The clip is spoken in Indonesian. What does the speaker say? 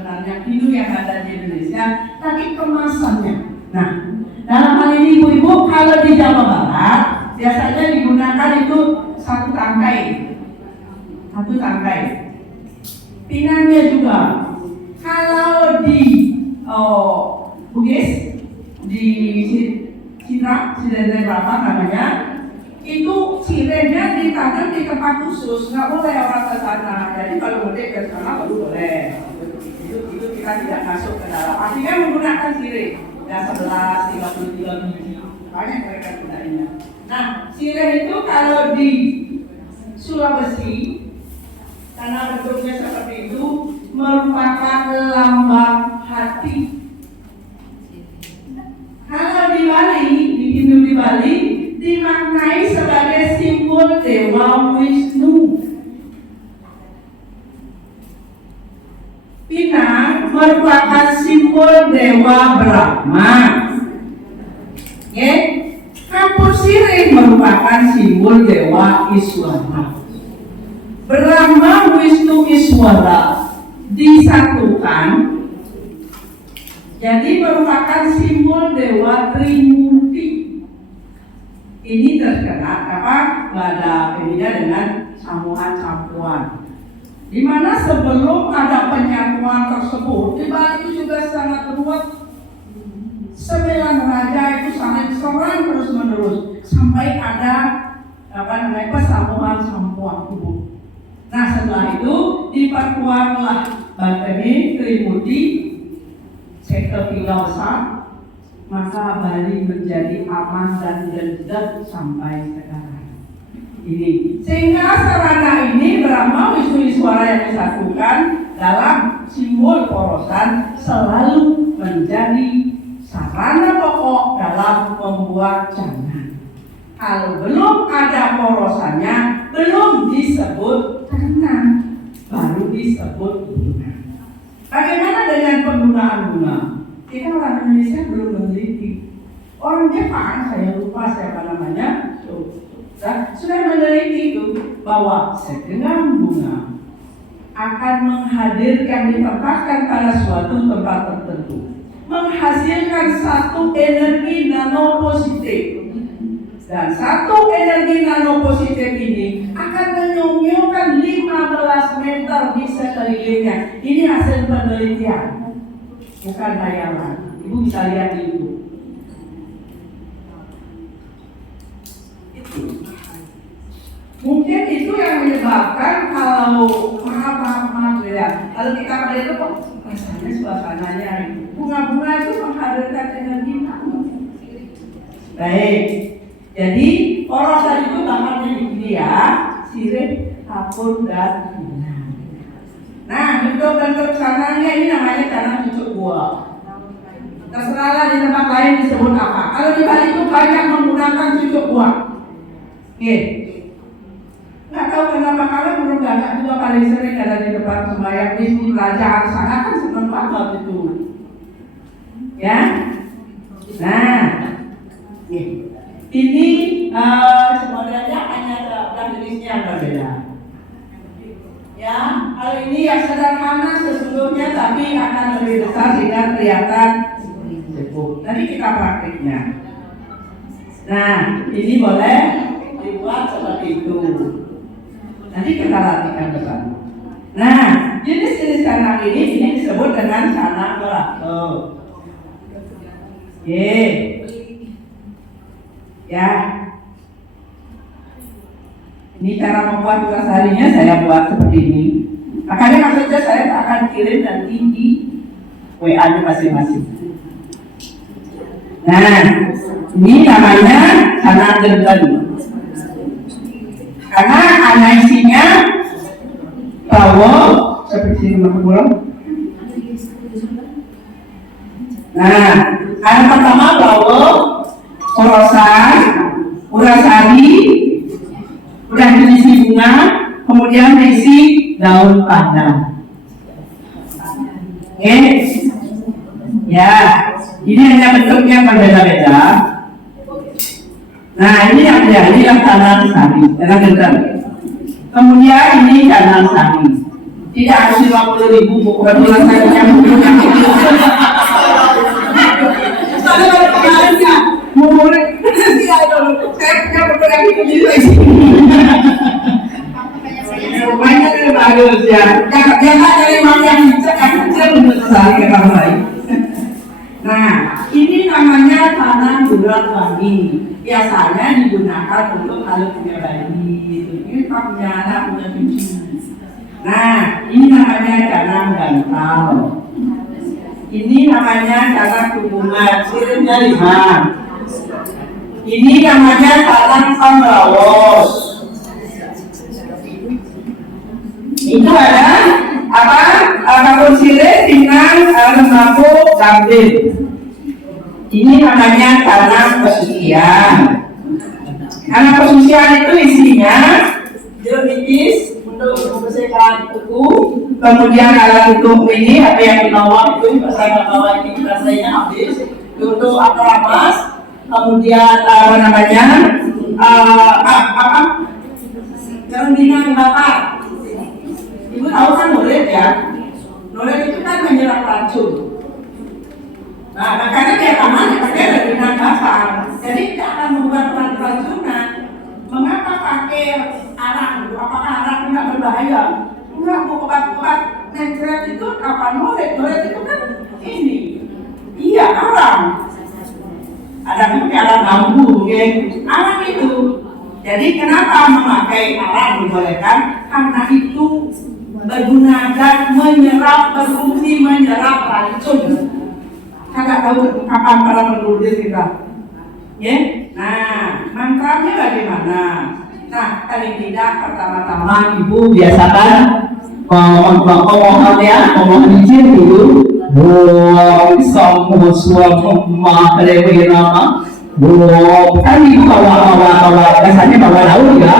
sebenarnya Hindu yang ada di Indonesia, tapi kemasannya. Nah, dalam hal ini ibu-ibu, kalau di Jawa Barat biasanya digunakan itu satu tangkai. Pinangnya juga. Kalau di Bugis, di Sidendeng berapa namanya, itu sirenya ditanam di tempat khusus, nggak boleh orang ke sana. Jadi kalau mudik ke sana baru boleh. Itu kita tidak masuk ke dalam. Artinya menggunakan sirih. Ya 11, 33 biji. Banyak mereka gunainnya. Nah, sirih itu kalau di Sulawesi, karena bentuknya seperti itu, merupakan lambang hati. Kalau di Bali, di Hindu di Bali, dimaknai sebagai simbol Dewa Wisnu. Pinang merupakan simbol Dewa Brahma. Kapur sirih merupakan simbol Dewa Iswara. Brahma, Wisnu, Iswara disatukan, jadi merupakan simbol Dewa Trimurti. Ini terkenal pada pembeda dengan campuran. Di mana sebelum ada penyatuan tersebut, di Bali itu juga sangat kuat. 9 raja itu saling serang terus menerus sampai ada persambungan ibu. Nah, setelah itu diperkuatlah Banteni, Trimurti, sekte tiga besar, maka Bali menjadi aman dan legit sampai sekarang ini. Sehingga sarana ini Brahma, Wisnu, Iswara yang disatukan dalam simbol porosan selalu menjadi sarana pokok dalam membuat jangan. Kalau belum ada porosannya, belum disebut tangan, baru disebut bunga. Bagaimana dengan penggunaan bunga? Kita orang Indonesia belum meneliti. Orang Jepang, saya lupa siapa namanya, sudah meneliti itu bahwa segenggam bunga akan menghadirkan, ditempatkan pada suatu tempat tertentu, menghasilkan satu energi nanopositif. Dan satu energi nanopositif ini akan menyembuhkan 15 meter di sekelilingnya. Ini hasil penelitian, bukan hayalan. Ibu bisa lihat di itu. Mungkin itu yang menyebabkan kalau maaf ya, kalau kita melihat itu kok rasanya suasananya bunga-bunga itu menghadirkan energi nano. Baik. Jadi porosan itu bahannya begini ya, sirih, kapur, dan bunga. Nah, bentuk-bentuk canangnya ini namanya canang cucuk buah. Terserahlah di tempat lain disebut apa. Kalau di Bali itu banyak menggunakan cucuk buah. Oke. Nggak tahu kenapa kalian belum gak juga paling sering ada di depan sembahyang di kerajaan sana kan seneng banget itu. Ya. Nah, ini sebenarnya hanya ada jenisnya yang berbeda. Ya, kalau ini yang sederhana sesungguhnya tapi akan lebih besar sehingga kelihatan cukup. Nanti kita praktiknya. Nah, ini boleh dibuat seperti itu. Nanti kita latihkan bersama. Nah, jenis-jenis canang ini disebut dengan canang berato. Oke. Ya, ini cara membuat tugas harinya saya buat seperti ini. Makanya maksudnya saya akan kirim nanti di WA-nya masing-masing. Nah, ini namanya canang genten. Karena analisisnya bahwa seperti ini pulang. Nah, yang pertama bahwa porosan, urasari, udah diisi bunga, kemudian diisi daun pandan. Oke, ya, ini hanya bentuknya berbeda-beda. Nah, ini yang canang sari, canang genten. Kemudian ini canang sari. Tidak harus 50.000, kebetulan saya punya buku yang itu. Soalnya pada kemarinnya murid iya dulu, saya punya buku yang itu jadi saya sini. Rumahnya itu bagus ya. Jangan dari mau yang kecil untuk sekali ke kamu lain. Nah, ini namanya tanah bulan wangi. Biasanya digunakan untuk kalau punya bayi. Ini kalau punya anak punya cucu. Nah, ini namanya canang gantau. Ini namanya canang hubungan, siripnya 5. Ini namanya canang samrawos. Itu ada apa? Kapur sirip, pinang, lembaku, gambir. Ini namanya canang pesucian. Canang pesucian itu isinya jeruk nipis untuk membersihkan kuku, kemudian alat untuk ini apa yang di bawah itu saya bawa ini rasanya habis untuk akramas, kemudian apa namanya apa yang binang bakar. Ibu tahu kan nolet ya? Nolet itu kan menyerap racun. Nah, makanya dia taman pakai binang bakar. Jadi tidak akan membuat racunan. Mengapa pakai arang? Apakah arang tidak berbahaya? Enggak, mau obat-obat natural itu apa nolet? Nolet itu kan ini. Iya, arang. Ada pakai arang bambu, mungkin arang itu. Jadi kenapa memakai arang dibolehkan? Karena itu berguna dan menyerap, berfungsi menyerap racun. Kagak tahu kapan para penduduk kita. Ya, nah mantranya bagaimana? Nah, paling tidak pertama-tama ibu biasakan ngomong izin dulu. Sama suama lewe nama. Kan ibu bawa biasanya bawa daun ya.